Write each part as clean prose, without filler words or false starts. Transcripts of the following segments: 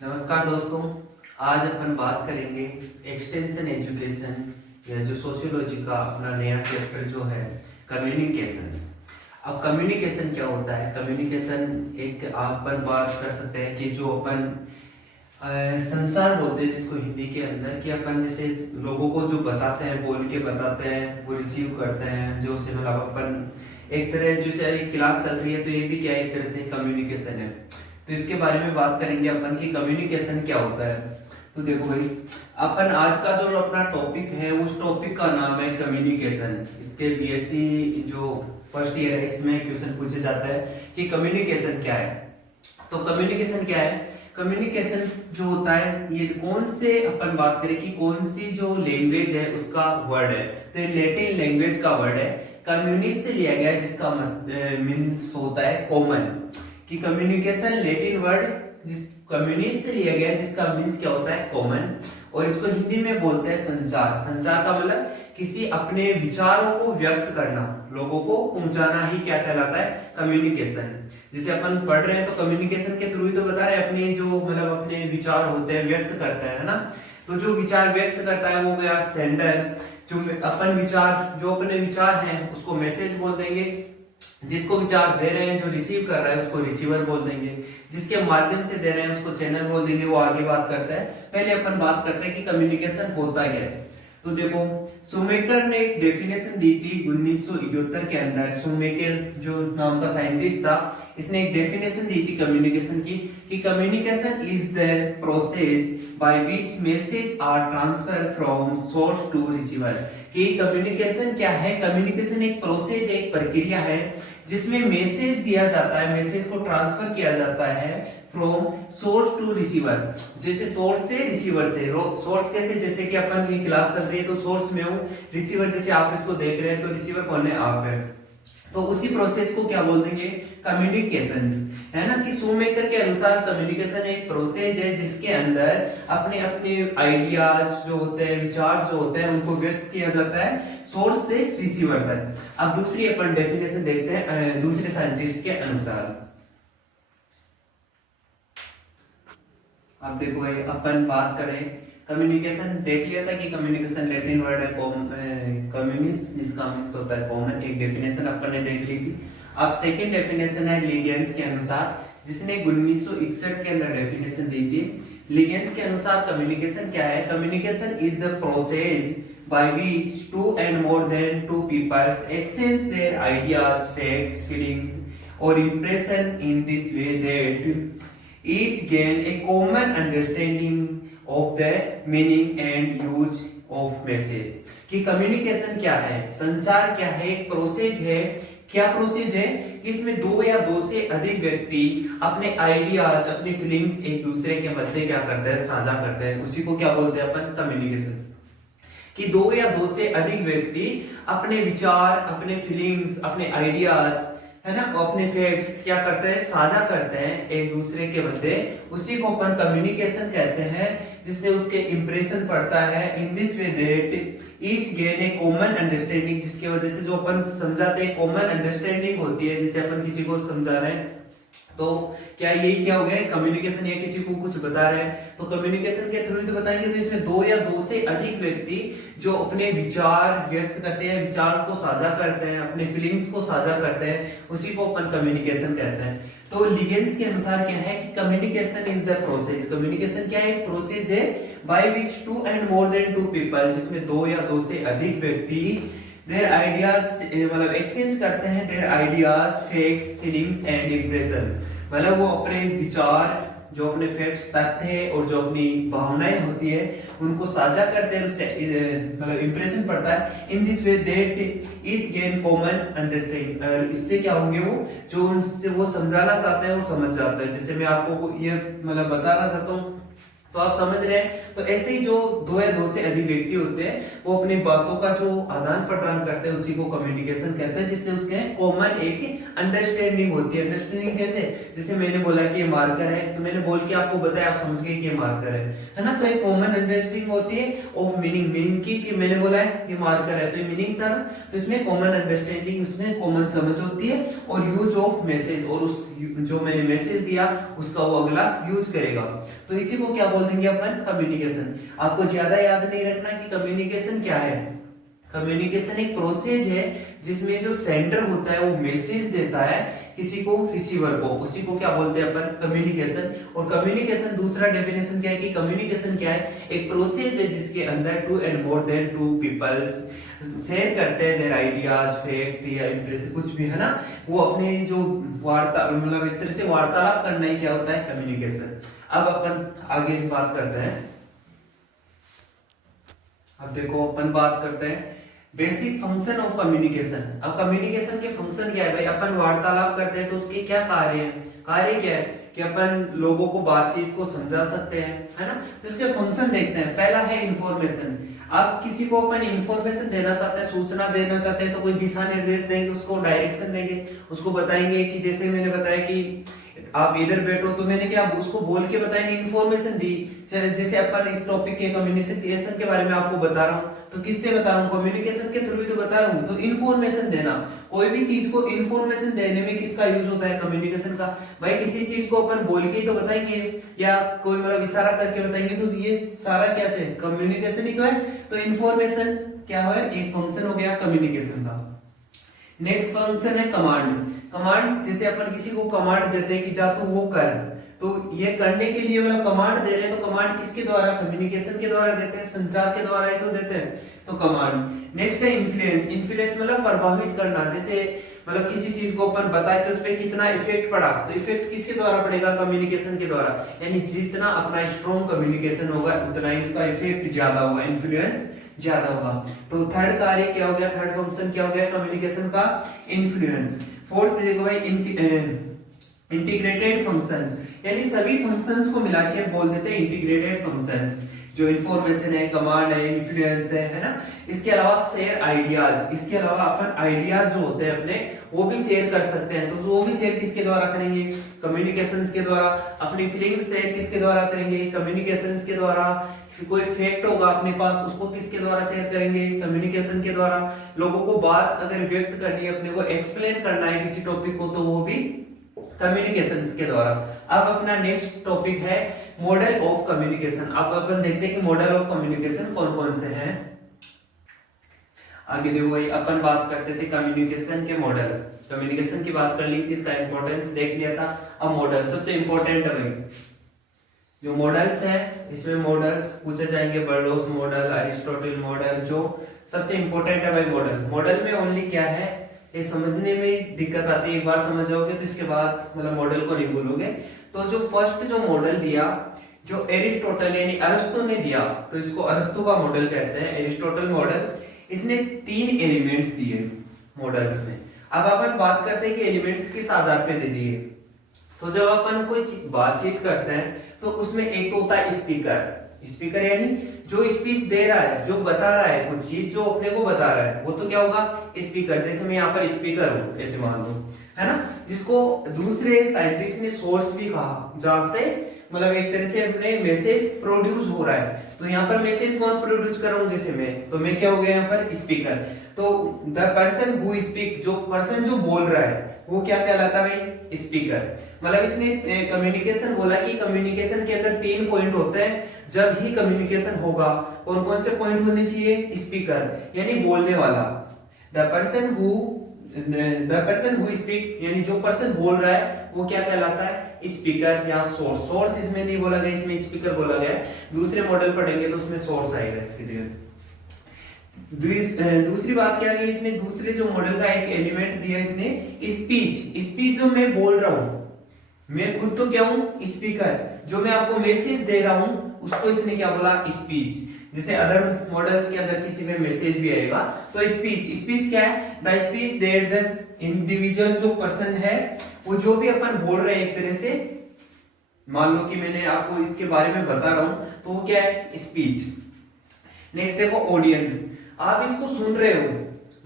नमस्कार दोस्तों। आज अपन बात करेंगे एक्सटेंशन एजुकेशन या जो सोशियोलॉजी का अपना नया चैप्टर जो है कम्युनिकेशंस। अब कम्युनिकेशन क्या होता है? कम्युनिकेशन एक अपन बात कर सकते हैं कि जो अपन संचार बोलते हैं जिसको हिंदी के अंदर, कि अपन जैसे लोगों को जो बताते हैं, बोल के बताते हैं, वो रिसीव करते हैं, जो से मतलब अपन एक तरह जैसे एक क्लास चल रही है तो ये भी क्या है, एक तरह से कम्युनिकेशन है। तो इसके बारे में बात करेंगे अपन कि कम्युनिकेशन क्या होता है। तो देखो भाई, अपन आज का जो अपना टॉपिक है उस टॉपिक का नाम है कम्युनिकेशन। इसके बीएससी जो फर्स्ट ईयर है इसमें क्वेश्चन पूछे जाता है कि कम्युनिकेशन क्या है। तो कम्युनिकेशन क्या है? कम्युनिकेशन जो होता है, ये कौन से अपन बात करें कि कौन सी जो लैंग्वेज है उसका वर्ड है, तो ये लैटिन लैंग्वेज का वर्ड है। कम्युनिस्ट से लिया गया है जिसका मीन्स होता है कॉमन। कि कम्युनिकेशन लैटिन वर्ड जिस कम्युनिस्ट से लिया गया है जिसका मीन्स क्या होता है कॉमन, और इसको हिंदी में बोलते हैं संचार। संचार का मतलब किसी अपने विचारों को व्यक्त करना, लोगों को पहुंचाना ही क्या कहलाता है? कम्युनिकेशन। जैसे अपन पढ़ रहे हैं तो कम्युनिकेशन के थ्रू ही तो बता रहे हैं अपने जो मतलब अपने विचार होते हैं व्यक्त करता है ना। तो जो विचार व्यक्त करता है वो गया सेंडर। जो अपन विचार जो अपने विचार हैं उसको मैसेज बोल देंगे। जिसको विचार दे रहे हैं, जो रिसीव कर रहा है उसको रिसीवर बोल देंगे। जिसके माध्यम से दे रहे हैं उसको चैनल बोल देंगे, वो आगे बात करता है। पहले अपन बात करते हैं कि कम्युनिकेशन होता क्या है। तो देखो, शूमेकर ने एक डेफिनेशन दी थी 1971 के अंदर। शूमेकर जो नाम का साइंटिस्ट था, इसने एक डेफिनेशन दी थी कम्युनिकेशन की, कि communication is the process by which message are transfer from source to receiver. कि कम्युनिकेशन क्या है? कम्युनिकेशन एक प्रोसेस, एक प्रक्रिया है जिसमें मैसेज दिया जाता है, मैसेज को ट्रांसफर किया जाता है फ्रॉम सोर्स टू रिसीवर। जैसे सोर्स से रिसीवर से। सोर्स कैसे? जैसे कि अपन की क्लास चल रही है तो सोर्स में हूँ, रिसीवर जैसे आप इसको देख रहे हैं तो रिसीवर कौन है? आप है। तो उसी प्रोसेस को क्या बोल देंगे? कम्युनिकेशंस, है ना। कि शूमेकर के अनुसार कम्युनिकेशन एक प्रोसेस है जिसके अंदर अपने अपने आइडियाज जो होते हैं, विचार जो होते हैं, उनको व्यक्त किया जाता है सोर्स से रिसीवर तक। अब दूसरी अपन डेफिनेशन देखते हैं दूसरे साइंटिस्ट के अनुसार। अब देखो भाई, अपन बात करें कम्युनिकेशन, देख लिया था कि कम्युनिकेशन लैटिन वर्ड है कम्युनिस्ट जिसका मीन्स होता है कॉमन। एक डेफिनेशन अपन ने देख ली थी। अब सेकंड डेफिनेशन है लिगेंस के अनुसार, जिसने 1961 के अंदर डेफिनेशन दी थी। लिगेंस के अनुसार कम्युनिकेशन क्या है? Communication is the process by which two and more than two peoples exchange their ideas, facts, feelings or impression in this way that each gain a common understanding of the meaning and use of message। कि communication क्या है, संचार क्या है, एक process है। क्या process है? कि इसमें दो या दो से अधिक व्यक्ति अपने आइडियाज, अपनी फीलिंग्स एक दूसरे के मध्य क्या करते हैं? साझा करते हैं। उसी को क्या बोलते हैं अपन? कम्युनिकेशन। कि दो या दो से अधिक व्यक्ति अपने विचार, अपने फीलिंग्स, अपने आइडियाज, है ना, अपने फैक्ट्स क्या करते हैं? साझा करते हैं एक दूसरे के मध्य। उसी को अपन कम्युनिकेशन कहते हैं, जिससे उसके इंप्रेशन पड़ता है। In this way that each gain A common understanding, जिसकी वजह से जो अपन समझाते हैं कॉमन अंडरस्टैंडिंग होती है। जैसे अपन किसी को समझा रहे हैं तो क्या यही क्या हो गया? कम्युनिकेशन। या किसी को कुछ बता रहे हैं तो कम्युनिकेशन के थ्रू ही तो बताएंगे। तो इसमें दो या दो से अधिक व्यक्ति जो अपने विचार व्यक्त करते हैं, विचार को साझा करते हैं, अपने फीलिंग्स को साझा करते हैं, उसी को अपन कम्युनिकेशन कहते हैं। तो लिगेंस के अनुसार क्या है कि communication is the process. Communication क्या है? एक प्रोसेस है by which two and more than two people, जिसमें दो या दो से अधिक व्यक्ति their ideas मतलब एक्सचेंज करते हैं their ideas, facts, feelings and impression। मतलब वो अपने विचार, जो अपने फैक्ट्स, तथ्य और जो अपनी भावनाएं होती है उनको साझा करते हैं, उससे मतलब इंप्रेशन पड़ता है। In this way that each gain common understanding. इससे क्या होंगे? वो जो उनसे वो समझाना चाहते हैं वो समझ जाते हैं। जैसे मैं आपको ये मतलब बताना चाहता हूँ तो आप समझ रहे हैं। तो ऐसे ही जो दो या दो से अधिक व्यक्ति होते हैं वो अपनी बातों का जो आदान प्रदान करते हैं उसी को कम्युनिकेशन कहते हैं, जिससे उसके कॉमन एक अंडरस्टैंडिंग होती है। अंडरस्टैंडिंग कैसे, जैसे मैंने बोला कि ये मार्कर है तो मैंने बोल के आपको बताया, आप समझ गए कि ये मार्कर है ना। तो एक कॉमन अंडरस्टैंडिंग होती है ऑफ मीनिंग, मीनिंग की कि मैंने बोला है ये मार्कर है तो ये मीनिंग था, तो इसमें कॉमन अंडरस्टैंडिंग, उसमें कॉमन समझ होती है। और यूज ऑफ मैसेज, और उस जो मैंने मैसेज दिया उसका वो अगला यूज करेगा, तो इसी को क्या बोल देंगे अपन, कम्युनिकेशन। आपको ज्यादा याद नहीं रखना कि कम्युनिकेशन क्या है। कम्युनिकेशन एक प्रोसेस है जिसमें जो सेंडर होता है वो मैसेज देता है किसी को, रिसीवर को, उसी को क्या बोलते हैं अपन, कम्युनिकेशन। और कम्युनिकेशन दूसरा डेफिनेशन क्या है कि कम्युनिकेशन क्या है, एक प्रोसेस है जिसके अंदर two and more than two peoples share करते हैं देयर आइडियाज, फैक्ट या इंप्रेशन, कुछ भी है ना, वो अपने जो वार्ता मतलब एक तरह से वार्तालाप करना ही क्या होता है, कम्युनिकेशन। अब अपन आगे बात करते हैं। अब देखो अपन बात करते हैं बेसिक फंक्शन ऑफ कम्युनिकेशन। अब कम्युनिकेशन के फंक्शन क्या है भाई, अपन वार्तालाप करते हैं तो उसके क्या कार्य है, कार्य क्या है कि अपन लोगों को बातचीत को समझा सकते हैं, है ना। तो इसके फंक्शन देखते हैं। पहला है इंफॉर्मेशन। आप किसी को अपन इंफॉर्मेशन देना चाहते हैं, सूचना देना चाहते हैं, तो कोई दिशा निर्देश देंगे, उसको डायरेक्शन देंगे, उसको बताएंगे कि जैसे मैंने बताया कि आप इधर बैठो, तो मैंने क्या उसको बोल के बताएंगे, इंफॉर्मेशन दी। चलो जैसे अपन इस टॉपिक के कम्युनिकेशन के बारे में आपको बता रहा हूँ, तो किससे बता रहा हूँ, कम्युनिकेशन के थ्रू ही तो बता रहा हूँ। तो इंफॉर्मेशन देना, कोई भी चीज को इंफॉर्मेशन देने में किसका यूज होता है, कम्युनिकेशन का। भाई किसी चीज को अपन बोल के ही तो बताएंगे या कोई मतलब इशारा करके बताएंगे, तो ये सारा क्या है, कम्युनिकेशन ही तो है। तो इंफॉर्मेशन क्या है, एक फंक्शन हो गया कम्युनिकेशन का। नेक्स्ट फंक्शन है कमांड। कमांड जैसे अपन किसी को कमांड देते हैं कि जा तू वो कर, तो ये करने के लिए मतलब कमांड दे रहे हैं, तो कमांड किसके द्वारा, कम्युनिकेशन के द्वारा देते हैं, संचार के द्वारा ही तो देते हैं, तो कमांड। नेक्स्ट है इन्फ्लुएंस। इन्फ्लुएंस मतलब प्रभावित करना, जैसे मतलब किसी चीज को अपन बताए कि उस पर कितना इफेक्ट पड़ा, तो इफेक्ट किसके द्वारा पड़ेगा, कम्युनिकेशन के द्वारा। यानी जितना अपना स्ट्रॉन्ग कम्युनिकेशन होगा उतना ही इसका इफेक्ट ज्यादा होगा, इन्फ्लुएंस ज्यादा होगा। तो थर्ड कार्य क्या हो गया, थर्ड फंक्शन क्या हो गया कम्युनिकेशन का, इन्फ्लुएंस। फोर्थ देखो भाई इंटीग्रेटेड फंक्शंस, यानी सभी फंक्शंस को मिला के बोल देते हैं इंटीग्रेटेड फंक्शंस। जो इंफॉर्मेशन है, कमांड है, इन्फ्लुएंस है ना। इसके अलावा शेयर आइडियाज, इसके अलावा अपन आइडियाज जो होते हैं अपने वो भी शेयर कर सकते हैं, तो वो भी शेयर किसके द्वारा करेंगे, कम्युनिकेशंस के द्वारा। अपनी फीलिंग्स शेयर किसके द्वारा करेंगे, कम्युनिकेशंस के द्वारा। कोई फैक्ट होगा अपने पास उसको किसके द्वारा शेयर करेंगे, कम्युनिकेशन के द्वारा। लोगों को बात अगर व्यक्त करनी है, अपने को एक्सप्लेन करना है किसी टॉपिक को, तो वो भी कम्युनिकेशन के द्वारा। अब अपना नेक्स्ट टॉपिक है मॉडल ऑफ कम्युनिकेशन। अब अपन देखते हैं कि मॉडल ऑफ कम्युनिकेशन कौन कौन से हैं। आगे देखो भाई अपन बात करते थे कम्युनिकेशन के मॉडल, कम्युनिकेशन की बात कर ली थी, इसका इंपॉर्टेंस देख लिया था। अब मॉडल सबसे इंपॉर्टेंट है भाई, जो मॉडल्स हैं इसमें मॉडल्स पूछे जाएंगे, बर्डोस मॉडल, अरिस्टोटल मॉडल, जो सबसे इंपॉर्टेंट है भाई मॉडल। मॉडल में ओनली क्या है, ये समझने में दिक्कत आती है, एक बार समझ जाओगे तो इसके बाद मतलब मॉडल को नहीं भूलोगे। तो जो फर्स्ट जो मॉडल दिया, जो एरिस्टोटल यानी अरस्तु ने दिया, तो इसको अरस्तु का मॉडल कहते हैं, एरिस्टोटल मॉडल। इसने 3 एलिमेंट्स दिए मॉडल्स में। अब अपन बात करते हैं कि एलिमेंट्स किस आधार पे दे दिए। तो जब अपन कोई बातचीत करते हैं तो उसमें एक तो होता है स्पीकर। स्पीकर यानी जो स्पीच दे रहा है, जो बता रहा है कुछ चीज, जो अपने को बता रहा है, वो तो क्या होगा, स्पीकर। जैसे मैं यहाँ पर स्पीकर हूँ ऐसे मान लो, है ना, जिसको दूसरे साइंटिस्ट ने सोर्स भी कहा, जहां से मतलब एक तरह से अपने मैसेज प्रोड्यूस हो रहा है। तो यहाँ पर मैसेज कौन प्रोड्यूस कर रहा हूँ, जैसे मैं, तो मैं क्या हो गया यहाँ पर स्पीकर। तो द पर्सन हु स्पीक, जो पर्सन जो बोल रहा है वो क्या कहलाता है भाई, स्पीकर। मतलब इसने कम्युनिकेशन बोला कि कम्युनिकेशन के अंदर 3 पॉइंट होते हैं, जब ही कम्युनिकेशन होगा। कौन कौन से पॉइंट होने चाहिए, स्पीकर यानी बोलने वाला, द पर्सन हु स्पीक यानी जो पर्सन बोल रहा है वो क्या कहलाता है, स्पीकर या सोर्स। सोर्स इसमें नहीं बोला गया, इसमें स्पीकर बोला गया है। दूसरे मॉडल पढ़ेंगे तो उसमें सोर्स आएगा इसकी जगह। दूसरी बात क्या है, इसने दूसरे जो मॉडल का एक एलिमेंट दिया इसने, स्पीच। स्पीच जो मैं बोल रहा हूं, मैं खुद तो क्या हूं, स्पीकर। जो मैं आपको मैसेज दे रहा हूं उसको इसने क्या बोला, स्पीच। जैसे अदर मॉडल्स के अंदर किसी में मैसेज भी आएगा तो स्पीच क्या है, the speech that the individual जो पर्सन है वो जो भी अपन बोल रहे हैं एक तरह से मान लो कि मैंने आपको इसके बारे में बता रहा हूं, तो वो क्या है, स्पीच। नेक्स्ट देखो ऑडियंस, आप इसको सुन रहे हो,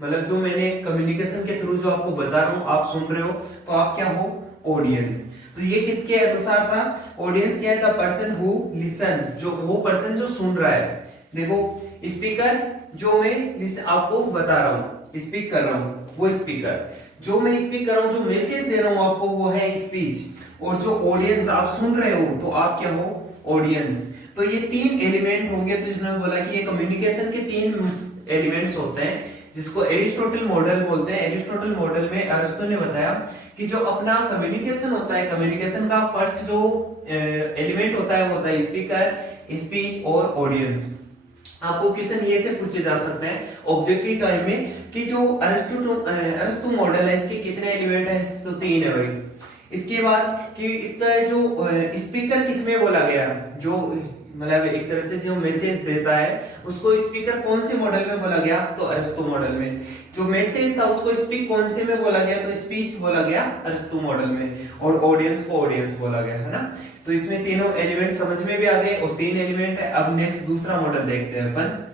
मतलब जो मैंने कम्युनिकेशन के थ्रू जो आपको बता रहा हूं आप सुन रहे हो, तो आप क्या हो, ऑडियंस। तो ये किसके अनुसार था, ऑडियंस क्या है, द पर्सन हु लिसन, जो वो पर्सन जो सुन रहा है। देखो स्पीकर, जो मैं आपको बता रहा हूं, स्पीक कर रहा हूं, वो स्पीकर, जो मैं स्पीक कर रहा हूं, जो मैसेज दे रहा हूं आपको, वो है स्पीच। और जो ऑडियंस आप सुन रहे हो, तो आप क्या हो, ऑडियंस। तो ये तीन एलिमेंट होंगे। तो इसने बोला कि ये कम्युनिकेशन के तीन एलिमेंट्स होते हैं, जिसको एरिस्टोटल मॉडल बोलते हैं। एरिस्टोटल मॉडल में अरिस्टो ने बताया कि जो अपना कम्युनिकेशन होता है, कम्युनिकेशन का फर्स्ट जो एलिमेंट होता है वो होता है स्पीकर, स्पीच और ऑडियंस। आपको क्वेश्चन ये से पूछे जा सकते हैं ऑब्जेक्टिव टाइम में कि जो अरिस्टो मॉडल है इसके कितने एलिमेंट है, तो तीन है भाई। इसके बाद कि इसका जो स्पीकर किसमें बोला गया, जो मतलब एक तरह से जो मैसेज देता है उसको स्पीकर कौन से मॉडल में बोला गया, तो अरिस्टो मॉडल में। जो मैसेज था उसको स्पीक कौन से में बोला गया, तो स्पीच बोला गया अरिस्टो मॉडल में। और ऑडियंस को ऑडियंस बोला गया, है ना। तो इसमें तीनों एलिमेंट समझ में भी आ गए, और तीन एलिमेंट है। अब नेक्स्ट दूसरा मॉडल देखते हैं अपन।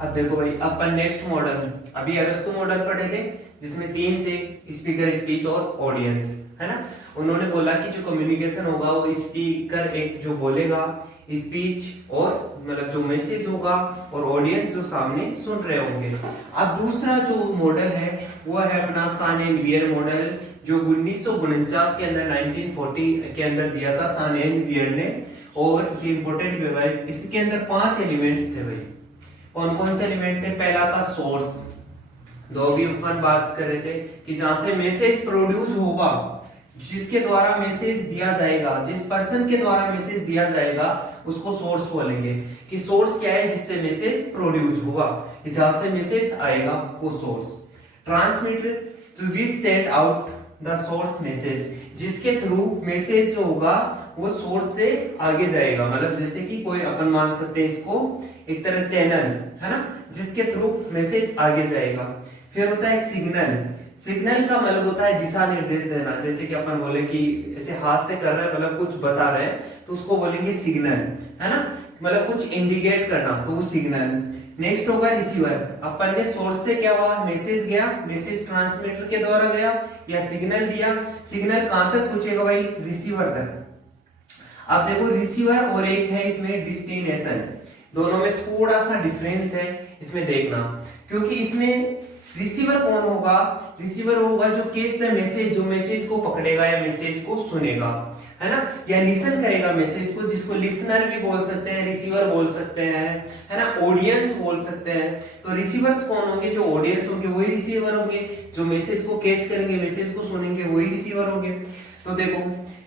अब देखो भाई, अपन नेक्स्ट मॉडल, अभी अरिस्टो मॉडल पढ़े थे जिसमें तीन थे, स्पीकर, स्पीच और ऑडियंस, है ना। उन्होंने बोला कि जो कम्युनिकेशन होगा वो स्पीकर एक जो बोलेगा, स्पीच और मतलब जो मैसेज होगा, और ऑडियंस जो सामने सुन रहे होंगे। अब दूसरा जो मॉडल है वो है अपना सान एंड वियर मॉडल, जो 1949 के अंदर 1940 के अंदर दिया था सान एंड वियर ने। और ये इंपॉर्टेंट भी है, इसके अंदर 5 एलिमेंट्स थे भाई। कौन कौन से एलिमेंट थे, पहला था सोर्स, दो भी अपन बात कर रहे थे कि जहां से मैसेज प्रोड्यूस होगा, जिसके द्वारा मैसेज दिया जाएगा, जिस पर्सन के द्वारा मैसेज दिया जाएगा उसको सोर्स बोलेंगे। कि सोर्स क्या है, जिससे मैसेज प्रोड्यूस होगा, जहां से मैसेज आएगा वो source. Transmitter, to which send out the source message, जिसके थ्रू मैसेज जो होगा वो सोर्स से आगे जाएगा। मतलब जैसे कि कोई अपन मान सकते हैं इसको एक तरह चैनल, है ना, जिसके थ्रू मैसेज आगे जाएगा। फिर होता है सिग्नल। सिग्नल का मतलब होता है दिशा निर्देश देना। जैसे कि अपन बोले कि ऐसे हाथ से कर रहे हैं, मतलब कुछ बता रहे हैं, तो उसको बोलेंगे सिग्नल, है ना, मतलब कुछ इंडिकेट करना, तो वो सिग्नल। नेक्स्ट होगा रिसीवर। अपन ने सोर्स से क्या हुआ, मैसेज गया, मैसेज ट्रांसमीटर के द्वारा गया या सिग्नल दिया, सिग्नल कहां तक पहुंचेगा भाई, रिसीवर तक। अब देखो रिसीवर और एक है इसमें डेस्टिनेशन, दोनों में थोड़ा सा डिफरेंस है, इसमें देखना। क्योंकि इसमें रिसीवर कौन होगा, रिसीवर होगा जो केस द मैसेज, जो मैसेज को पकड़ेगा या मैसेज को सुनेगा, है ना, या लिसन करेगा मैसेज को, जिसको लिसनर भी बोल सकते हैं, रिसीवर बोल सकते हैं, है ना, ऑडियंस बोल सकते हैं। तो रिसीवर्स कौन होंगे, जो ऑडियंस होंगे वही रिसीवर होंगे, जो मैसेज को कैच करेंगे, मैसेज को सुनेंगे वही रिसीवर होंगे। तो देखो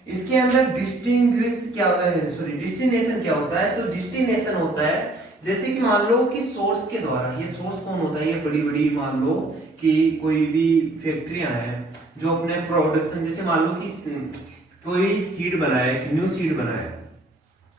इसके अंदर डिस्टिंग्विश क्या होता है, सॉरी डिस्टिनेशन क्या होता है, तो डिस्टिनेशन होता है जैसे कि मान लो कि सोर्स के द्वारा, ये सोर्स कौन होता है, ये बड़ी बड़ी मान लो कि कोई भी फैक्ट्रियां हैं जो अपने प्रोडक्शन, जैसे मान लो कि कोई सीड बनाया, न्यू सीड बनाया,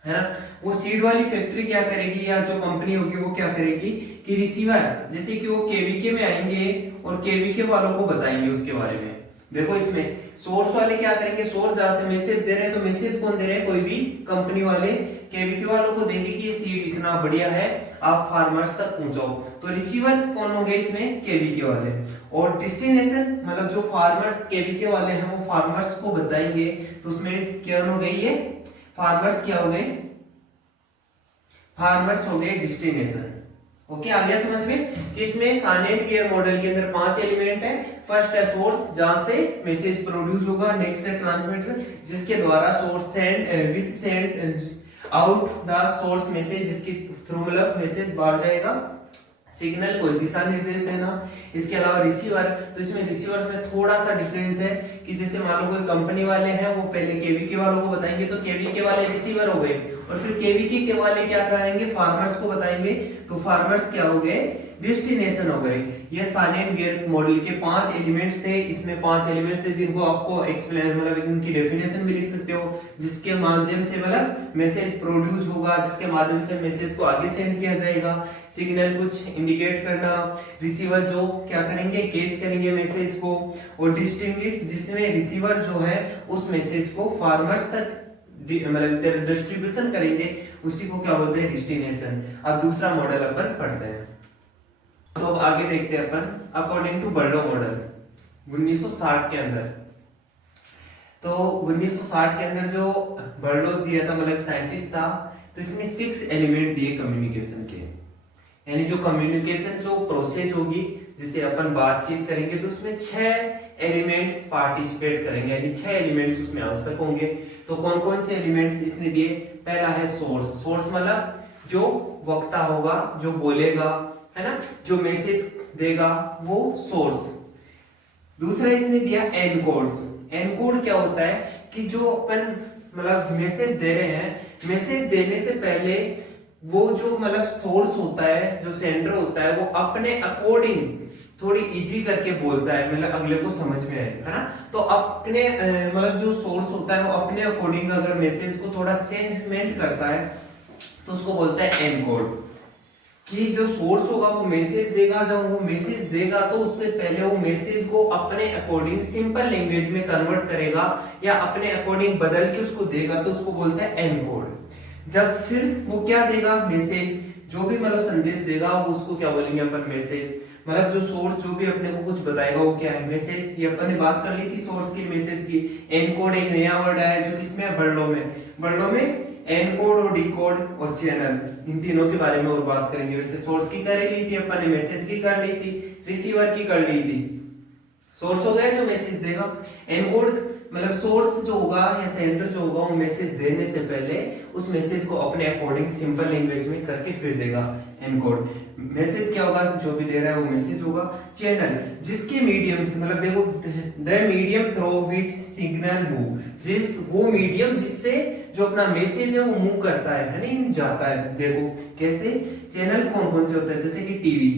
है ना, वो सीड वाली फैक्ट्री क्या करेगी या जो कंपनी होगी वो क्या करेगी कि रिसीवर, जैसे कि वो केवीके में आएंगे और केवीके वालों को बताएंगे उसके बारे में। देखो इसमें सोर्स वाले क्या करेंगे, सोर्स जहां से मैसेज दे रहे हैं, तो मैसेज कौन दे रहे हैं, कोई भी कंपनी वाले केवीके वालों को देंगे कि ये सीड इतना बढ़िया है, आप फार्मर्स तक पहुंचाओ। तो रिसीवर कौन हो गए इसमें, केवीके वाले। और डेस्टिनेशन मतलब जो फार्मर्स केवीके वाले हैं वो फार्मर्स को बताएंगे, तो उसमें क्या हो गई, ये फार्मर्स क्या हो गए, फार्मर्स हो गए डेस्टिनेशन। ओके, आ गया समझ में कि इसमें सान एंड वियर मॉडल के अंदर 5 एलिमेंट है। फर्स्ट है सोर्स, जहां से मैसेज प्रोड्यूस होगा। नेक्स्ट है ट्रांसमीटर, जिसके द्वारा source send which send out the source message, जिसके थ्रू मतलब मैसेज बाहर जाएगा। सिग्नल, कोई दिशा निर्देश देना। इसके अलावा रिसीवर, तो इसमें रिसीवर में थोड़ा सा डिफरेंस है कि जैसे मान लो कोई कंपनी वाले हैं वो पहले केवीके वालों को बताएंगे, तो केवीके वाले रिसीवर हो गए, और फिर केवीके के वाले क्या करेंगे, फार्मर्स को बताएंगे, तो फार्मर्स क्या हो गए, डेस्टिनेशन हो गए। ये सान एंड वियर मॉडल के 5 एलिमेंट्स थे। इसमें 5 एलिमेंट्स थे जिनको आपको एक्सप्लेन मतलब इनकी डेफिनेशन भी लिख सकते हो, जिसके माध्यम से मतलब मैसेज प्रोड्यूस होगा, जिसके माध्यम से मैसेज को आगे सेंड किया जाएगा। सिग्नल, कुछ इंडिकेट करना। रिसीवर जो क्या करेंगे, कैच करेंगे मैसेज को। और डिस्टिंग्विश, जिसमें जिसमें रिसीवर जो है उस मैसेज को फार्मर्स तक मतलब डिस्ट्रीब्यूशन करेंगे, उसी को क्या बोलते हैं, डेस्टिनेशन। अब दूसरा मॉडल अपन पढ़ते हैं। तो अब आगे देखते हैं अपन अकॉर्डिंग टू बर्लो मॉडल 1960 के अंदर। तो 1960 के अंदर जो बर्लो दिया था, मतलब साइंटिस्ट था, तो इसने 6 एलिमेंट दिए कम्युनिकेशन के, यानी जो कम्युनिकेशन जो प्रोसेस होगी जिसे अपन बातचीत करेंगे तो उसमें 6 एलिमेंट्स पार्टिसिपेट करेंगे, यानी 6 एलिमेंट्स उसमें आवश्यक होंगे। तो कौन कौन से एलिमेंट्स इसने दिए? पहला है सोर्स। सोर्स मतलब जो वक्ता होगा, जो बोलेगा, है ना, जो मैसेज देगा, वो सोर्स। दूसरा इसने दिया एनकोड्स। एनकोड क्या होता है कि जो अपन मतलब मैसेज दे रहे हैं, मैसेज देने से पहले वो जो मतलब सोर्स होता है, जो सेंडर होता है, वो अपने अकॉर्डिंग थोड़ी इजी करके बोलता है, मतलब अगले को समझ में आए, है ना। तो अपने मतलब जो सोर्स होता है वो अपने अकॉर्डिंग अगर मैसेज को थोड़ा चेंजमेंट करता है तो उसको बोलता है एनकोड। कि जो सोर्स होगा वो मैसेज देगा, जब वो मैसेज देगा तो उससे पहले वो मैसेज को अपने अकॉर्डिंग सिंपल लैंग्वेज में कन्वर्ट करेगा या अपने अकॉर्डिंग बदल के उसको देगा, तो उसको बोलता है एनकोड। जब फिर वो क्या देगा, मैसेज, जो भी मतलब संदेश देगा वो उसको क्या बोलेंगे अपन, मैसेज। मतलब जो सोर्स जो भी अपने को कुछ बताएगा वो क्या है, मैसेज। ये अपन ने बात कर ली थी सोर्स की, मैसेज की। एनकोड एक नया वर्ड आया जो किसमें है, बर्लो में। बर्लो में एनकोड और डिकोड और चैनल, इन तीनों के बारे में और बात करेंगे। वैसे सोर्स की कर ली थी अपन ने, मैसेज की कर ली थी, रिसीवर की कर ली थी। सोर्स हो गया जो मैसेज देगा। एनकोड मतलब सोर्स जो होगा या सेंडर जो होगा वो मैसेज देने से पहले उस मैसेज को अपने अकॉर्डिंग सिंपल लैंग्वेज में करके फिर देगा, एनकोड। मैसेज क्या होगा, जो भी दे रहा है वो मैसेज होगा। चैनल, जिसके मीडियम से, मतलब देखो, the medium through which signal move, जिस वो मीडियम जिससे जो अपना मैसेज है वो मूव करता है नहीं, जाता है। देखो कैसे, चैनल कौन कौन से होते हैं, जैसे कि टीवी।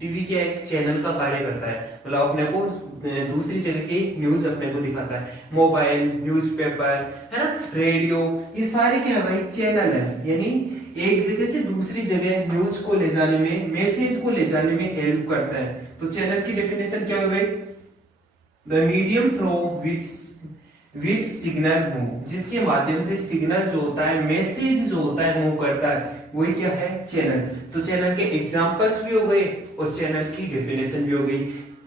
टीवी क्या एक चैनल का कार्य करता है, मतलब अपने को दूसरी जगह की न्यूज अपने को दिखाता है। मोबाइल, न्यूज़पेपर, है ना, रेडियो, ये सारे क्या है भाई, चैनल है। यानी एक जगह से दूसरी जगह न्यूज को ले जाने में, मैसेज को ले जाने में हेल्प करता है। तो चैनल की डेफिनेशन क्या है भाई, the medium through which signal move, जिसके माध्यम से सिग्नल जो होता है, मैसेज जो होता है, मूव करता है, वही क्या है, चैनल। तो चैनल के एग्जांपल्स भी हो गए और चैनल की डेफिनेशन भी हो गई।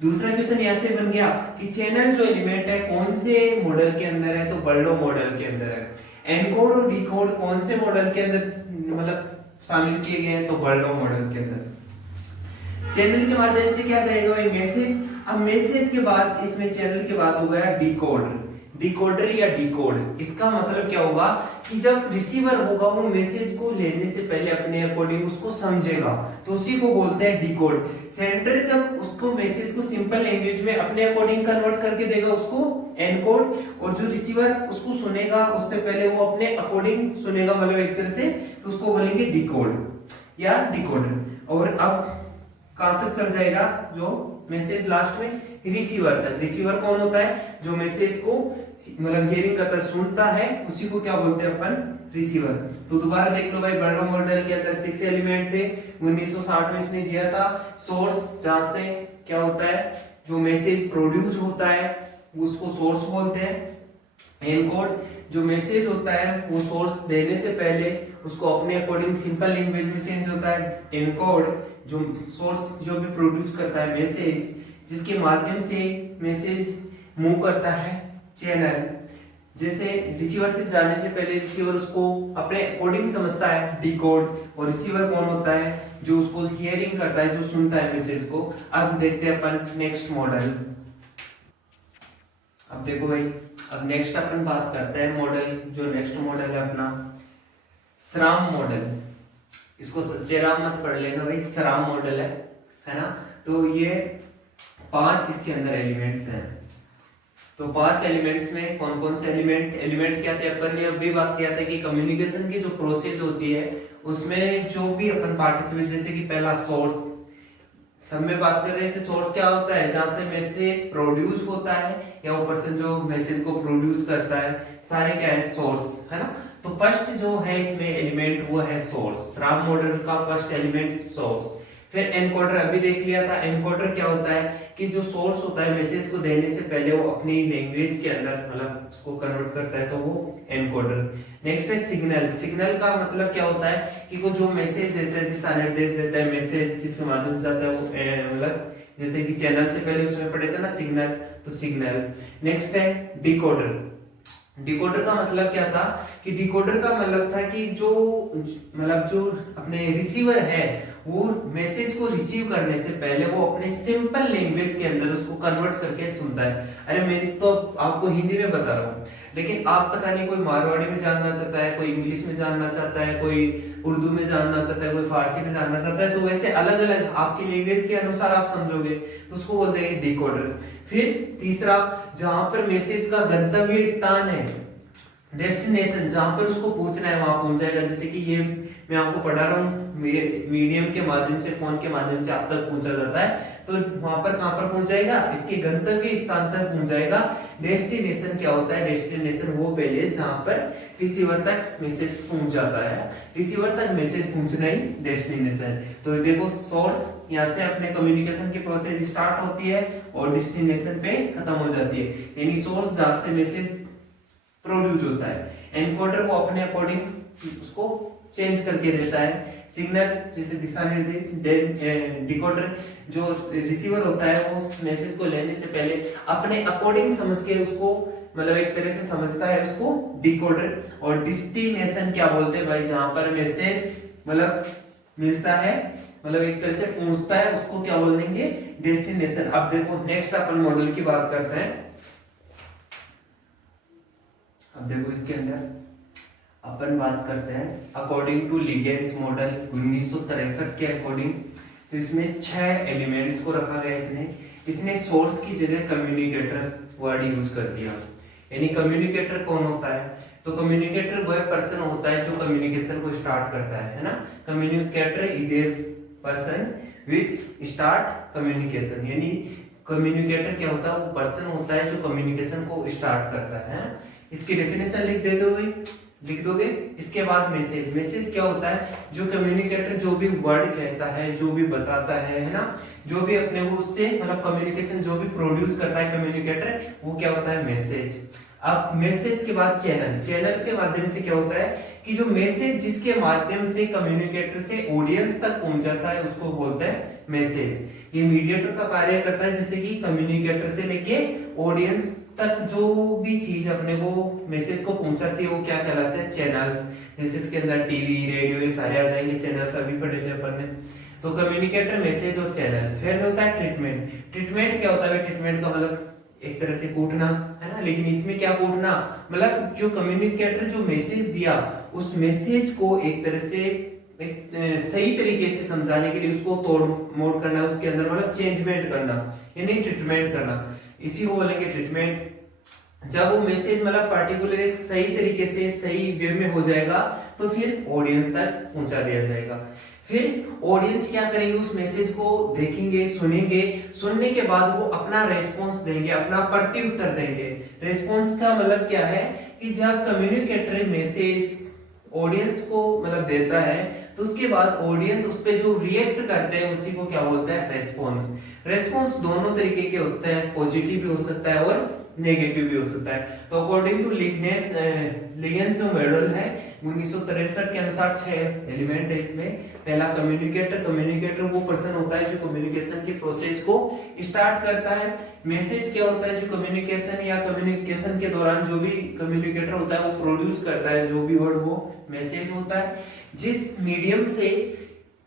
दूसरा क्वेश्चन यहाँ से बन गया कि चैनल जो एलिमेंट है कौन से मॉडल के अंदर है, तो बर्लो मॉडल के अंदर है। एनकोड और डिकोड कौन से मॉडल के अंदर मतलब शामिल किए गए हैं, तो बर्लो मॉडल के अंदर। चैनल के माध्यम से क्या जाएगा भाई, मैसेज। अब मैसेज के बाद इसमें चैनल के बाद हो गया डिकोड, डिकोडर या डिकोड। इसका मतलब क्या होगा कि जब रिसीवर होगा वो मैसेज को लेने से पहले अपने अकॉर्डिंग उसको समझेगा, तो उसी को बोलते हैं डिकोड। सेंडर जब उसको मैसेज को सिंपल लैंग्वेज में अपने अकॉर्डिंग कन्वर्ट करके देगा, उसको एनकोड। और जो रिसीवर उसको सुनेगा उससे पहले वो अपने अकॉर्डिंग सुनेगा, मतलब एक तरह से, तो उसको बोलेंगे डिकोड या डिकोडर। और अब कहां तक चल जाएगा, जो मैसेज लास्ट में रिसीवर तक। रिसीवर कौन होता है, जो मैसेज को मतलब हियरिंग करता है, सुनता है, उसी को क्या बोलते हैं अपन, रिसीवर। तो दोबारा देख लो भाई, बर्लो मॉडल के अंदर 6 एलिमेंट थे। 1960 में इसने दिया था सोर्स, जहां से क्या होता है, जो मैसेज प्रोड्यूस होता है उसको सोर्स बोलते हैं। एनकोड, जो मैसेज होता है वो सोर्स देने से पहले उसको अपने अकॉर्डिंग सिंपल लैंग्वेज में चेंज होता है। एनकोड, जो सोर्स जो भी प्रोड्यूस करता है मैसेज, जिसके माध्यम से मैसेज मूव करता है। चैनल, जैसे रिसीवर से जाने से पहले रिसीवर उसको अपने अकॉर्डिंग समझता है, डिकोड। और रिसीवर कौन होता है, जो उसको हियरिंग करता है, जो सुनता है मैसेज को। अब देखते हैं अपन नेक्स्ट मॉडल। अब देखो भाई, अब नेक्स्ट अपन बात करते हैं मॉडल। जो नेक्स्ट मॉडल है अपना SRAM मॉडल। इसको जयराम मत पढ़ लेना भाई, SRAM मॉडल है ना। तो ये 5 इसके अंदर एलिमेंट्स हैं। तो 5 एलिमेंट्स में कौन कौन से एलिमेंट क्या थे, अपन ने अभी बात किया था कि कम्युनिकेशन की जो प्रोसेस होती है उसमें जो भी अपन पार्टिसिपेट, जैसे कि पहला सोर्स, सब में बात कर रहे थे। सोर्स क्या होता है, जहां से मैसेज प्रोड्यूस होता है या वो पर्सन जो मैसेज को प्रोड्यूस करता है, सारे क्या है, सोर्स, है ना। तो फर्स्ट जो है इसमें एलिमेंट वो है सोर्स। SRAM मॉडल का फर्स्ट एलिमेंट सोर्स। फिर एनकोडर अभी देख लिया था। एनकोडर क्या होता है कि जो सोर्स होता है मैसेज को देने से पहले वो अपनी लैंग्वेज के अंदर मतलब उसको कन्वर्ट करता है, तो वो एनकोडर। नेक्स्ट है सिग्नल। सिग्नल का मतलब क्या होता है कि वो जो मैसेज देता है, दिशा निर्देश देता है, मैसेज जिसके माध्यम से आता है वो मतलब जैसे कि चैनल से पहले उसमें पढ़े थे ना सिग्नल, तो सिग्नल। नेक्स्ट है डिकोडर। डिकोडर का मतलब क्या था कि डिकोडर का मतलब था कि जो मतलब जो अपने रिसीवर है वो मैसेज को रिसीव करने से पहले वो अपने सिंपल लैंग्वेज के अंदर उसको कन्वर्ट करके सुनता है। अरे मैं तो आपको हिंदी में बता रहा हूँ, लेकिन आप पता नहीं कोई मारवाड़ी में जानना चाहता है, कोई इंग्लिश में जानना चाहता है, कोई उर्दू में जानना चाहता है, कोई फारसी में जानना चाहता है, तो वैसे अलग अलग आपकी लैंग्वेज के अनुसार आप समझोगे तो उसको बोलते हैं डिकोडर। फिर तीसरा, जहां पर मैसेज का गंतव्य स्थान है, डेस्टिनेशन, जहां पर उसको पहुंचना है वहां पहुंच जाएगा। जैसे कि ये मैं आपको पढ़ा रहा हूँ मीडियम के माध्यम से, फोन के माध्यम से आप तक पहुंचा जाता है, तो वहां पर कहां पर पहुंच जाएगा, इसके गंतव्य स्थान तक पहुंच जाएगा। डेस्टिनेशन क्या होता है, डेस्टिनेशन वो पहले जहां पर रिसीवर तक मैसेज पहुंच जाता है, रिसीवर तक मैसेज पहुंचना ही डेस्टिनेशन। तो देखो सोर्स यहाँ से अपने कम्युनिकेशन की प्रोसेस स्टार्ट होती है और डेस्टिनेशन पे खत्म हो जाती है, यानी सोर्स जहां से मैसेज प्रोड्यूस होता है, एनकोडर वो अपने अकॉर्डिंग उसको चेंज करके देता है। सिग्नल जैसे दिशा निर्देश, डिकोडर जो रिसीवर होता है वो मैसेज को लेने से पहले अपने अकॉर्डिंग समझ के उसको मतलब एक तरह से समझता है उसको डिकोडर। और डेस्टिनेशन क्या बोलते हैं भाई, जहां पर मैसेज मतलब मिलता है, मतलब एक तरह से पहुंचता है, उसको क्या बोल देंगे, डेस्टिनेशन। अब देखो नेक्स्ट अपन मॉडल की बात करते हैं। अब देखो इसके अंदर अपन बात करते हैं अकॉर्डिंग टू लिगेंस मॉडल 1963 के अकॉर्डिंग। तो इसमें 6 एलिमेंट्स को रखा गया। इसने सोर्स की जगह कम्युनिकेटर वर्ड यूज कर दिया। यानी कम्युनिकेटर कौन होता है, तो कम्युनिकेटर वह पर्सन होता है जो कम्युनिकेशन को स्टार्ट करता है ना। Communicator is a person which start communication, यानी कम्युनिकेटर क्या होता है, वो पर्सन होता है जो कम्युनिकेशन को स्टार्ट करता है। इसकी डेफिनेशन लिख दोगे। इसके बाद मैसेज। मैसेज क्या होता है, जो कम्युनिकेटर जो भी वर्ड कहता है, जो भी बताता है ना, जो भी अपने वो उससे मतलब कम्युनिकेशन जो भी प्रोड्यूस करता है कम्युनिकेटर, वो क्या होता है, मैसेज। अब मैसेज के बाद चैनल। चैनल के माध्यम से क्या होता है कि जो मैसेज जिसके माध्यम से कम्युनिकेटर से ऑडियंस तक पहुंच जाता है उसको बोलते हैं मैसेज। ये मीडिएटर का कार्य करता है, जैसे कि कम्युनिकेटर से लेके ऑडियंस तक जो भी चीज अपने को मैसेज को पहुंचाती है वो क्या कहलाते हैं, चैनल्स। जैसे इसके अंदर टीवी, रेडियो ये सारे आ जाएंगे, चैनल्स अभी पढ़े थे अपन ने। तो कम्युनिकेटर, मैसेज और चैनल। फिर होता है ट्रीटमेंट। ट्रीटमेंट क्या होता है, ट्रीटमेंट का मतलब एक तरह से कूटना है ना, लेकिन इसमें क्या कूटना, मतलब जो कम्युनिकेटर जो मैसेज दिया उस मैसेज को एक तरह से एक सही तरीके से समझाने के लिए उसको तोड़ मोड़ करना, उसके अंदर मतलब चेंजमेंट करना, यानी ट्रीटमेंट करना, इसी को बोलेंगे ट्रीटमेंट। जब वो मैसेज मतलब पर्टिकुलर एक सही तरीके से सही वे में हो जाएगा तो फिर ऑडियंस तक पहुंचा दिया जाएगा। फिर ऑडियंस क्या करेंगे, उस मैसेज को देखेंगे, सुनेंगे, सुनने के बाद वो अपना रेस्पॉन्स देंगे, अपना प्रत्युत्तर देंगे। रेस्पॉन्स का मतलब क्या है कि जब कम्युनिकेटर मैसेज ऑडियंस को मतलब देता है तो उसके बाद ऑडियंस उस पे जो रिएक्ट करते हैं उसी को क्या बोलते हैं, रेस्पॉन्स। रेस्पॉन्स दोनों तरीके के होते हैं, पॉजिटिव भी हो सकता है और नेगेटिव भी हो सकता है। तो अकॉर्डिंग टू लिगेंस जो मॉडल है 1963 के अनुसार 6 एलिमेंट है इसमें। पहला कम्युनिकेटर। कम्युनिकेटर वो पर्सन होता है जो कम्युनिकेशन की प्रोसेस को स्टार्ट करता है। मैसेज क्या होता है, जो कम्युनिकेशन या कम्युनिकेशन के दौरान जो भी कम्युनिकेटर होता है वो प्रोड्यूस करता है जो भी वर्ड, वो मैसेज होता है। जिस मीडियम से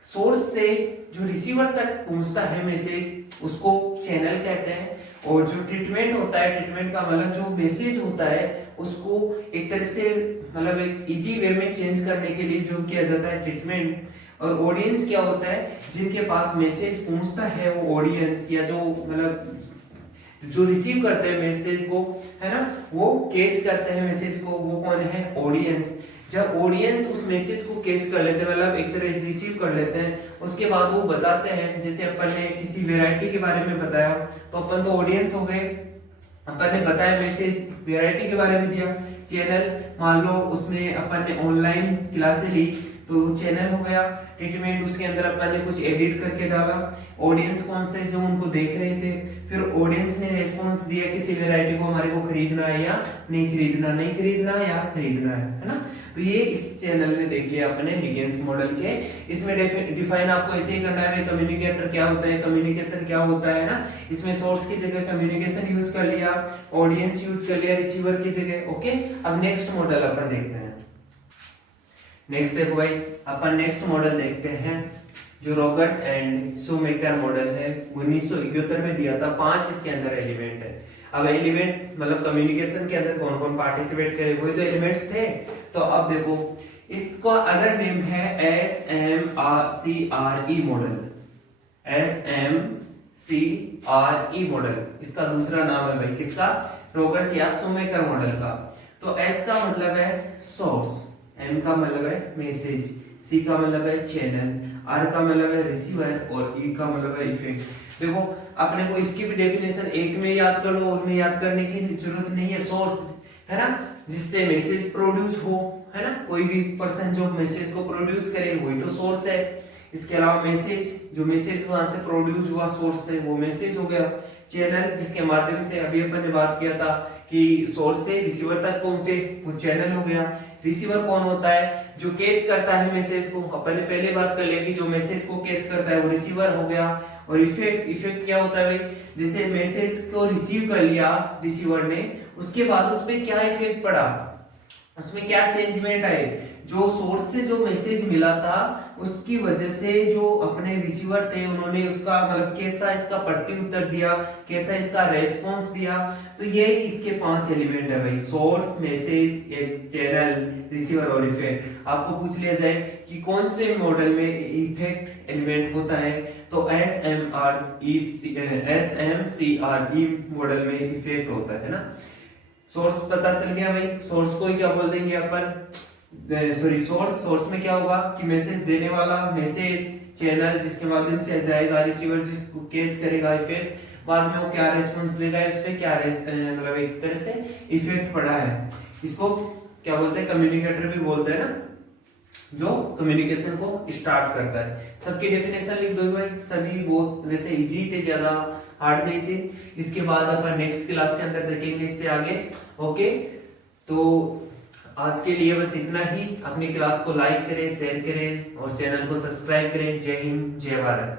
सोर्स से जो रिसीवर तक पहुंचता है मैसेज उसको चैनल कहते हैं। और जो ट्रीटमेंट होता है, ट्रीटमेंट का मतलब जो मैसेज होता है उसको एक तरह से मतलब एक इजी वे में चेंज करने के लिए जो किया जाता है, ट्रीटमेंट। और ऑडियंस क्या होता है, जिनके पास मैसेज पहुंचता है वो ऑडियंस, या जो मतलब जो रिसीव करते हैं मैसेज को है ना, वो कैच करते हैं मैसेज को, वो कौन है, ऑडियंस। जब ऑडियंस उस मैसेज को कैच कर लेते हैं, मतलब एक तरह से रिसीव कर लेते हैं, उसके बाद वो बताते हैं। जैसे अपन ने किसी वैरायटी के बारे में बताया तो अपन तो ऑडियंस हो गए, अपन ने बताया मैसेज वैरायटी के बारे में दिया। चैनल, मान लो उसमें अपन ने ऑनलाइन क्लासें ली तो चैनल हो गया। ट्रीटमेंट, उसके अंदर अपन ने कुछ एडिट करके डाला। ऑडियंस कौन थे जो उनको देख रहे थे, फिर ऑडियंस ने रेस्पॉन्स दिया किसी वैरायटी को हमारे को खरीदना है या नहीं खरीदना, नहीं खरीदना या खरीदना है ना। तो ये इस चैनल में देख लिया अपने लिगेंड्स मॉडल के। इसमें डिफाइन आपको ऐसे ही करना है, कम्युनिकेटर क्या होता है, कम्युनिकेशन क्या होता है ना। इसमें सोर्स की जगह कम्युनिकेशन यूज कर लिया, ऑडियंस यूज कर लिया रिसीवर की जगह। ओके, अब नेक्स्ट मॉडल अपन देखते हैं। नेक्स्ट देखो भाई, अपन नेक्स्ट मॉडल देखते हैं जो रॉगर्स एंड शूमेकर मॉडल है, 1971 में दिया था। 5 इसके अंदर एलिमेंट है। अब एलिमेंट मतलब कम्युनिकेशन के अंदर कौन कौन पार्टिसिपेट करे, वही तो एलिमेंट्स थे। तो अब देखो, इसका अदर नेम है SMCRE मॉडल, SMCRE मॉडल। इसका दूसरा नाम है भाई किसका, रॉगर्स या शूमेकर मॉडल का। तो S का मतलब है सोर्स, M का मतलब है मैसेज, C का मतलब है चैनल, R का मतलब है रिसीवर और E का मतलब है इफेक्ट। देखो अपने को इसकी भी डेफिनेशन एक में याद कर लो, उनमें याद करने की जरूरत नहीं है। सोर्स है ना, जिससे मैसेज प्रोड्यूस हो, है ना, कोई भी पर्सन जो मैसेज को प्रोड्यूस करे वही तो सोर्स है। इसके अलावा मैसेज, जो मैसेज वहां से प्रोड्यूस हुआ सोर्स से, वो मैसेज हो गया। चैनल, जिसके माध्यम से अभी अपन ने बात किया था कि सोर्स से रिसीवर तक पहुंचे, वो चैनल हो गया। रिसीवर कौन होता है, जो कैच करता है मैसेज को। अपन ने पहले बात कर लिया कि जो मैसेज को कैच करता है वो रिसीवर हो गया। और इफेक्ट क्या होता है भाई, जैसे मैसेज को रिसीव कर लिया रिसीवर ने, उसके बाद उस पर क्या इफेक्ट पड़ा, उसमें क्या चेंजमेंट आए। जो सोर्स से जो मैसेज मिला था उसकी वजह से जो अपने रिसीवर थे उन्होंने उसका मतलब कैसा इसका प्रत्युत्तर दिया, कैसा इसका रेस्पॉन्स दिया। तो ये इसके 5 एलिमेंट है भाई, सोर्स, मैसेज, चैनल, रिसीवर और इफेक्ट। आपको पूछ लिया जाए कि कौन से मॉडल में इफेक्ट एलिमेंट होता है, तो SMCRE मॉडल में इफेक्ट होता है ना। सोर्स पता चल गया भाई, सोर्स को ही क्या बोल देंगे अपन, सॉरी सोर्स में क्या होगा कि मैसेज देने वाला, मैसेज, चैनल जिसके माध्यम से जाएगा, रिसीवर जिसको कैच करेगा, इफेक्ट बाद में वो क्या रेस्पॉन्स देगा, इस पे क्या मतलब एक तरह से इफेक्ट पड़ा है। इसको क्या बोलते हैं, कम्युनिकेटर भी बोलते हैं ना, जो कम्युनिकेशन को स्टार्ट करता है। सबकी डेफिनेशन लिख दो भाई, सभी बहुत वैसे इजी थे, ज्यादा हार्ड नहीं थे। इसके बाद अपन नेक्स्ट क्लास के अंदर देखेंगे इससे आगे। ओके, तो आज के लिए बस इतना ही। अपनी क्लास को लाइक करें, शेयर करें और चैनल को सब्सक्राइब करें। जय हिंद, जय भारत।